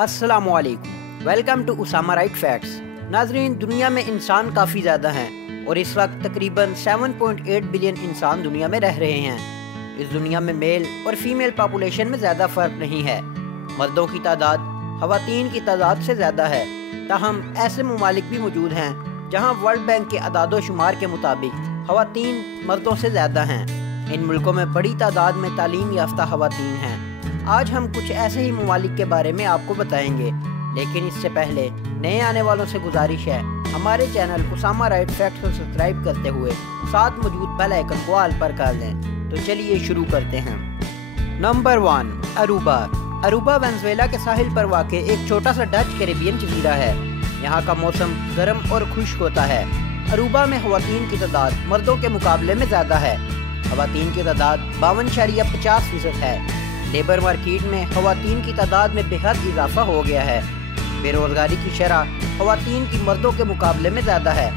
अस्सलामुअलैकुम, welcome to Usama right facts. नाजरीन, दुनिया में इंसान काफ़ी ज़्यादा हैं और इस वक्त तकरीबन 7.8 बिलियन इंसान दुनिया में रह रहे हैं। इस दुनिया में मेल और फीमेल पॉपुलेशन में ज़्यादा फ़र्क नहीं है। मर्दों की तादाद ख़वातीन की तादाद से ज़्यादा है। ताहम ऐसे ममालिक भी मौजूद हैं जहाँ वर्ल्ड बैंक के अदादो शुमार के मुताबिक ख़वातीन मर्दों से ज़्यादा हैं। इन मुल्कों में बड़ी तादाद में तालीम याफ्ता ख़वातीन हैं। आज हम कुछ ऐसे ही ममालिक के बारे में आपको बताएंगे, लेकिन इससे पहले नए आने वालों से गुजारिश है हमारे चैनल उसामा राइट फैक्ट्स को सब्सक्राइब करते हुए साथ मौजूद बेल आइकन को ऑल पर कर लें। तो चलिए शुरू करते हैं। Number 1, Aruba. अरूबा वेनेजुएला के साहिल पर वाक़ एक छोटा सा डच कैरिबियन जजीरा है। यहाँ का मौसम गर्म और खुश्क होता है। अरूबा में ख़वातीन की तादाद मर्दों के मुकाबले में ज़्यादा है। ख़वातीन की तादाद 52.50% है। लेबर मार्केट में ख़वातीन की तादाद में बेहद इजाफा हो गया है। बेरोज़गारी की शरह ख़वातीन की मर्दों के मुकाबले में ज़्यादा है,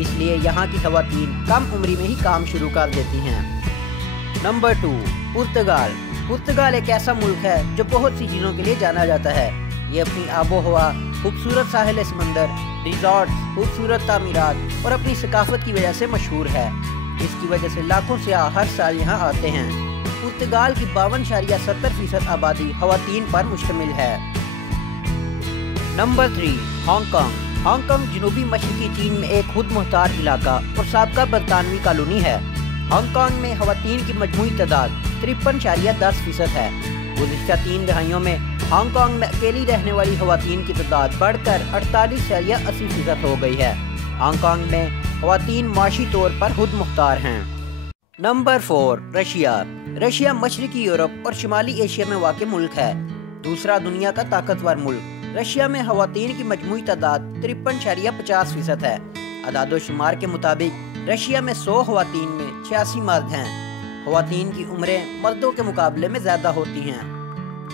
इसलिए यहाँ की ख़वातीन कम उम्री में ही काम शुरू कर देती हैं। नंबर 2, पुर्तगाल। पुर्तगाल एक ऐसा मुल्क है जो बहुत सी चीज़ों के लिए जाना जाता है। ये अपनी आबो हवा, खूबसूरत साहिल समंदर, रिजॉर्ट, खूबसूरत तामीरात और अपनी सकाफत की वजह से मशहूर है। इसकी वजह से लाखों सियाह हर साल यहाँ आते हैं। पुर्तगाल की 52.70% आबादी ख़वातीन पर मुश्तमिल है। Number 3, Hong Kong. हांगकांग जनूबी मशरकी चीन में एक खुद मुख्तार इलाका और साबका बरतानवी कॉलोनी है। हांगकांग में ख़वातीन की मजमूई तादाद 53.10% है। गुज़िश्ता 3 दहाइयों में हांगकांग में अकेली रहने वाली ख़वातीन की तादाद बढ़कर 48.80% हो गई है। हांगकांग में ख़वातीन माशी तौर पर खुद मुख्तार हैं। Number 4, Russia. रशिया मशरकी यूरोप और शुमाली एशिया में वाक़ मुल्क है। दूसरा दुनिया का ताकतवर मुल्क। रशिया में ख़वातीन की मजमूई तादाद 53.50% है। अदादो शुमार के मुताबिक रशिया में 100 ख़वातीन में 86 मर्द हैं। ख़वातीन की उम्रें मर्दों के मुकाबले में ज़्यादा होती हैं।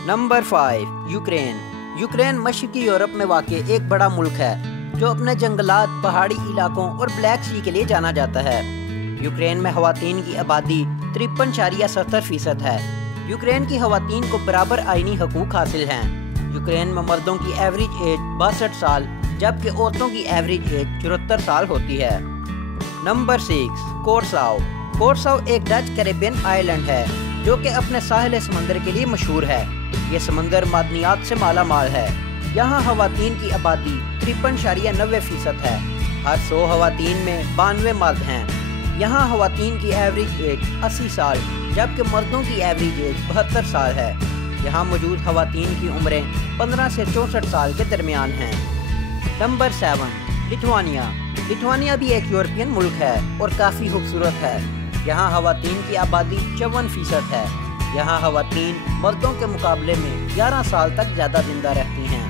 Number 5, Ukraine. यूक्रेन मशरकी यूरोप में वाक़ एक बड़ा मुल्क है जो अपने जंगलात, पहाड़ी इलाकों और ब्लैक सी के लिए जाना जाता है। यूक्रेन में ख़वातीन की आबादी 53.70% है। यूक्रेन की ख़वातीन को बराबर आइनी हकूक़ हासिल हैं। यूक्रेन में मर्दों की एवरेज एज 62 साल जबकि औरतों की एवरेज एज 74 साल होती है। नंबर 6, कोरसाओ। कोरसाओ एक डच कैरिबियन आइलैंड है जो कि अपने साहिल समंदर के लिए मशहूर है। ये समंदर मादनियात से माला माल है। यहाँ ख़वातीन की आबादी 53.90% है। हर 100 ख़वातीन में 92 मर्द हैं। यहाँ ख़वातीन की एवरेज एज 80 साल जबकि मर्दों की एवरेज एज 72 साल है। यहाँ मौजूद ख़वातीन की उम्रें 15 से 64 साल के दरमियान हैं। Number 7, Lithuania. लिथुआनिया भी एक यूरोपियन मुल्क है और काफ़ी खूबसूरत है। यहाँ ख़वातीन की आबादी 54% है। यहाँ ख़वातीन मर्दों के मुकाबले में 11 साल तक ज़्यादा जिंदा रहती हैं।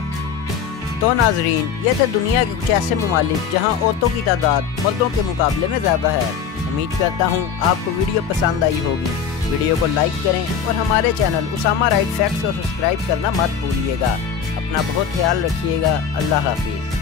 तो नाजरीन, ये थे दुनिया के कुछ ऐसे ममालिक जहाँ औरतों की तादाद मर्दों के मुकाबले में ज़्यादा है। उम्मीद करता हूँ आपको वीडियो पसंद आई होगी। वीडियो को लाइक करें और हमारे चैनल उसामा राइट फैक्ट्स को सब्सक्राइब करना मत भूलिएगा। अपना बहुत ख्याल रखिएगा। अल्लाह हाफिज़।